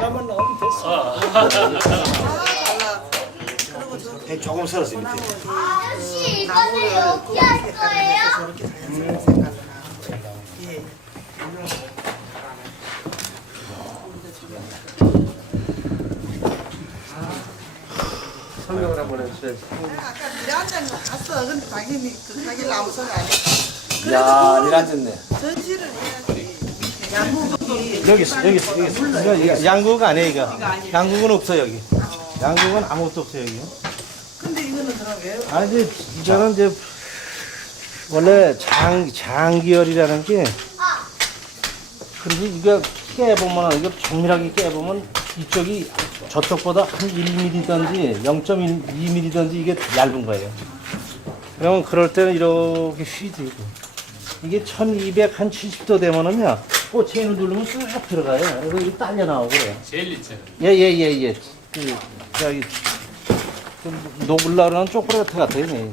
하나만 나오면 됐어. 조금 썰었어 밑에. 아저씨 이거는 여기 할 거예요? 설명을 한번 해주세요. 아까 미란다는 거 봤어. 근데 당연히 그 가게 아무 소리 안 해. 야, 미란졌네. 전시를 해야지. 양국이 여기 있어. 이거 양국은 아니에요, 이거. 양국은 없어, 여기. 양국은 아무것도 없어요, 여기. 근데 이거는 그럼 왜? 아니, 이거는 이제, 원래 장기열이라는 게, 근데 이거 깨보면, 이거 정밀하게 깨보면, 이쪽이 저쪽보다 한 1mm든지 0.2mm든지 이게 얇은 거예요. 그러면 그럴 때는 이렇게 휘지고. 이게 1270도 되면은요, 꼬챙이를 누르면 쑥 들어가요. 그래서 이게 딸려 나오고 그래요. 젤리처럼. 예. 저기, 녹을라 그러는 초콜릿 같아요. 네.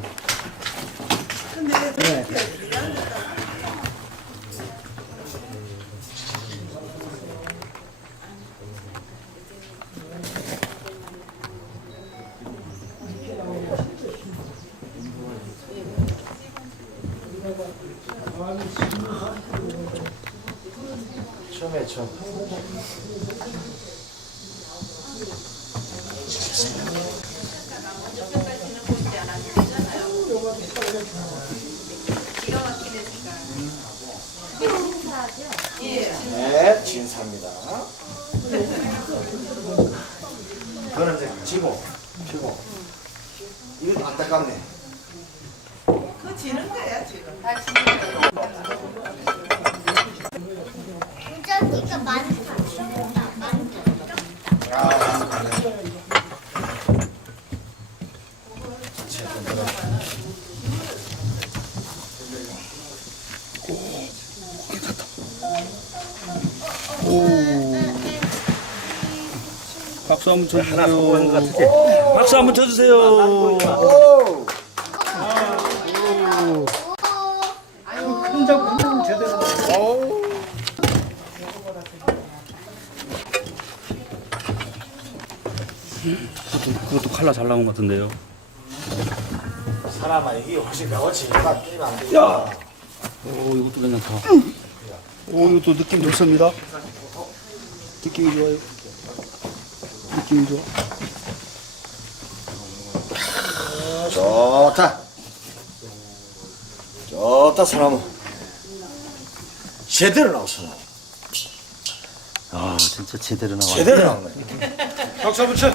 근데 네. 처음. 네, 진사입니다. 그거는 이제 지고. 이거 안타깝네. 그거 지는 거야 지금. 무전기가 많다. 많다. 박수 한번 하나 쳐주세요. 성공한 것 같은데. 박수 한번 쳐주세요. 오! 큰 작품 제대로. 그것도 칼라 잘 나온 것 같은데요. 사람아, 이게 훨씬 배웠지. 나 게임 안 돼. 야! 오, 이것도 괜찮다. 오, 이것도 느낌 좋습니다. 느낌이 좋아요. 느낌이 좋아. 좋다, 사람아. 제대로 나왔어. 아, 진짜 제대로 나와. 제대로 나왔네. 박수 한번 쳐.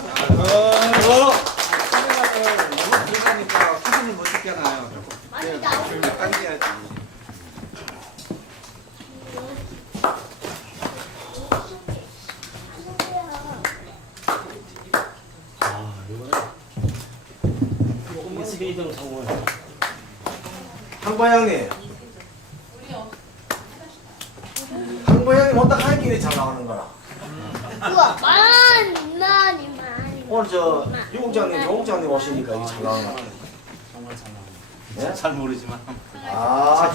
이게 세이등 성공. 항보양님. 항보양님 어디다 한 길이 잘 나오는 거라. 우와, 많이. 오늘 저 유국장님, 조국장님 오시니까 이게 잘 나오는 거라. 정말 잘 나온 네? 잘 모르지만. 아,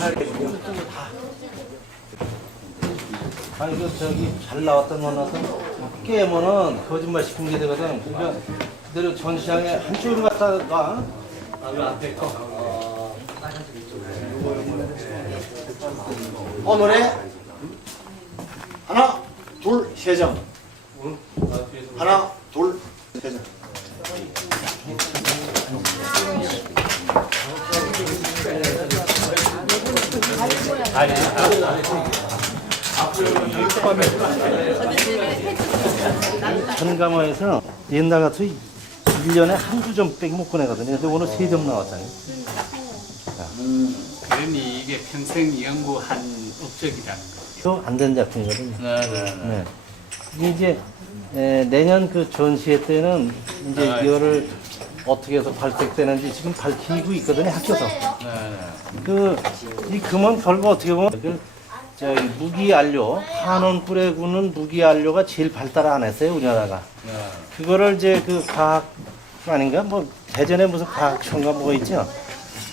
아니 그 저기 잘 나왔던 거나서 깨면은 거짓말 시킨 게 되거든. 그러니까 그대로 전시장에 한 줄을 갖다가 그 앞에 거. 오늘의 하나, 둘, 세 점. 하나, 둘, 세 점. 전감화에서 옛날 같은 1년에 한두 점밖에 못 꺼내거든요. 근데 오늘 3점 나왔잖아요. 그러니 이게 평생 연구한 업적이라는 거. 안 된 작품이거든요. 네. 네. 이게 이제 내년 그 전시회 때는 이제 이거를 어떻게 해서 발색되는지 지금 밝히고 있거든요, 학교에서. 이 금은 결국 어떻게 보면 저기 무기안료, 한원불에 구는 무기안료가 제일 발달 안 했어요, 우리나라가. 그거를 이제 그 과학 아닌가? 뭐 대전에 무슨 과학청가 뭐가 있죠?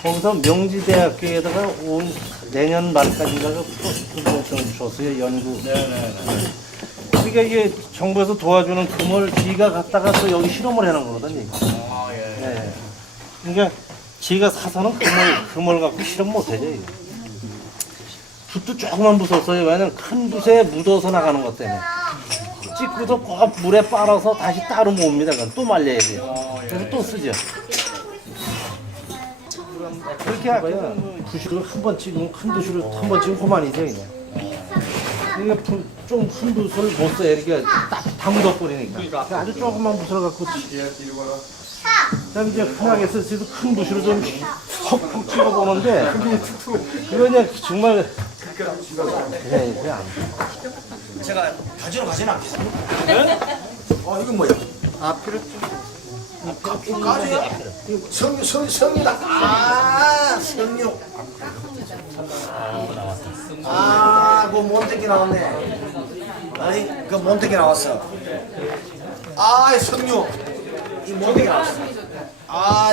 거기서 명지대학교에다가 온 내년 말까지인가 그 포스트 좀 줬어요, 연구. 그러니까 이게 정부에서 도와주는 금을 지가 갖다가 또 여기 실험을 해놓은 거거든요. 이거. 예. 그러니까 지가 사서는 금을 갖고 실험 못하죠. 이거. 붓도 조금만 부었어요. 왜냐면 큰 붓에 묻어서 나가는 것 때문에. 찍고서 꼭 물에 빨아서 다시 따로 모읍니다. 그건 또 말려야 돼요. 그래서 또 쓰죠. 그렇게 하면 부시를 한 번 찍으면 큰 부시를 한 번 찍으면 그만이죠. 그냥. 이게 좀 큰 붓을 못 써요. 이렇게 다 묻어버리니까. 아주 조금만 붓을 갖고 그다음에 이제 흔하게 쓸 때도 큰 붓으로 좀 퍽퍽 찍어보는데 그거 그냥 정말 그냥 안 돼. 제가 가지러 가지는 않겠습니다. 네? 이건 뭐야? 앞으로 까지요? 성이다. 성육. 그 몬테기 나왔네. 아니, 그 몬테기 나왔어. 성육. 이 몬테기 나왔어.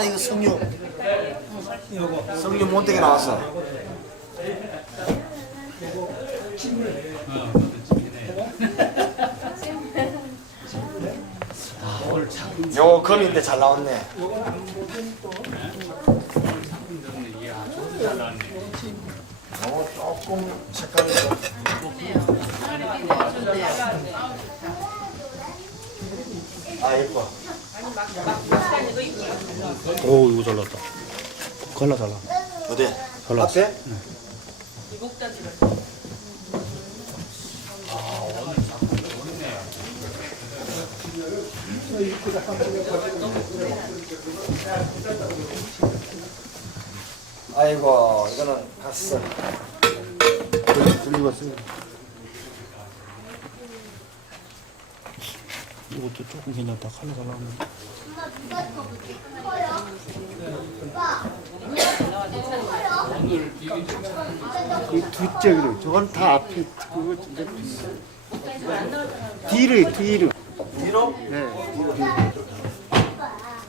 이거 성육. 성육 몬테기 나왔어. 요 금인데 잘 나왔네. 조금 색깔이 예뻐. 오 이거 잘났다. 잘라. 어디? 잘라. 앞에? 아이고 이거는 갔어. 들리고 왔어요. 이것도 조금 괜찮다. 칼로 잘라면. 엄마 누가 더 커요? 오빠. 이 뒷쪽으로 저건 다 앞에 그거 진짜 뒤로. 뒤로? 네.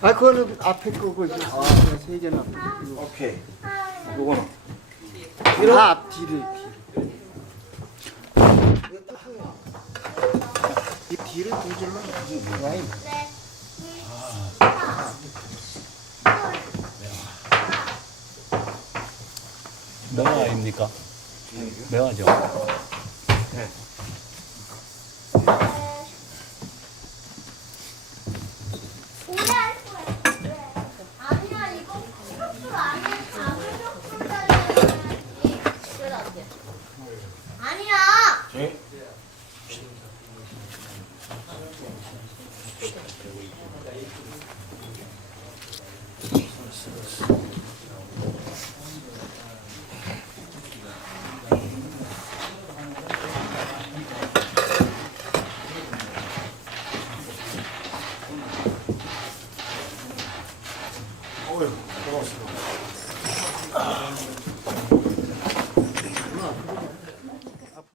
그거는 앞에 거고 세 개는 앞에. 오케이. 요거는 다 앞 뒤로. 이 뒤를 두 줄로 와인. 매화 아닙니까? 매화죠. 아니야 이거 크로스로 안 해. 아니야. 고맙습니다.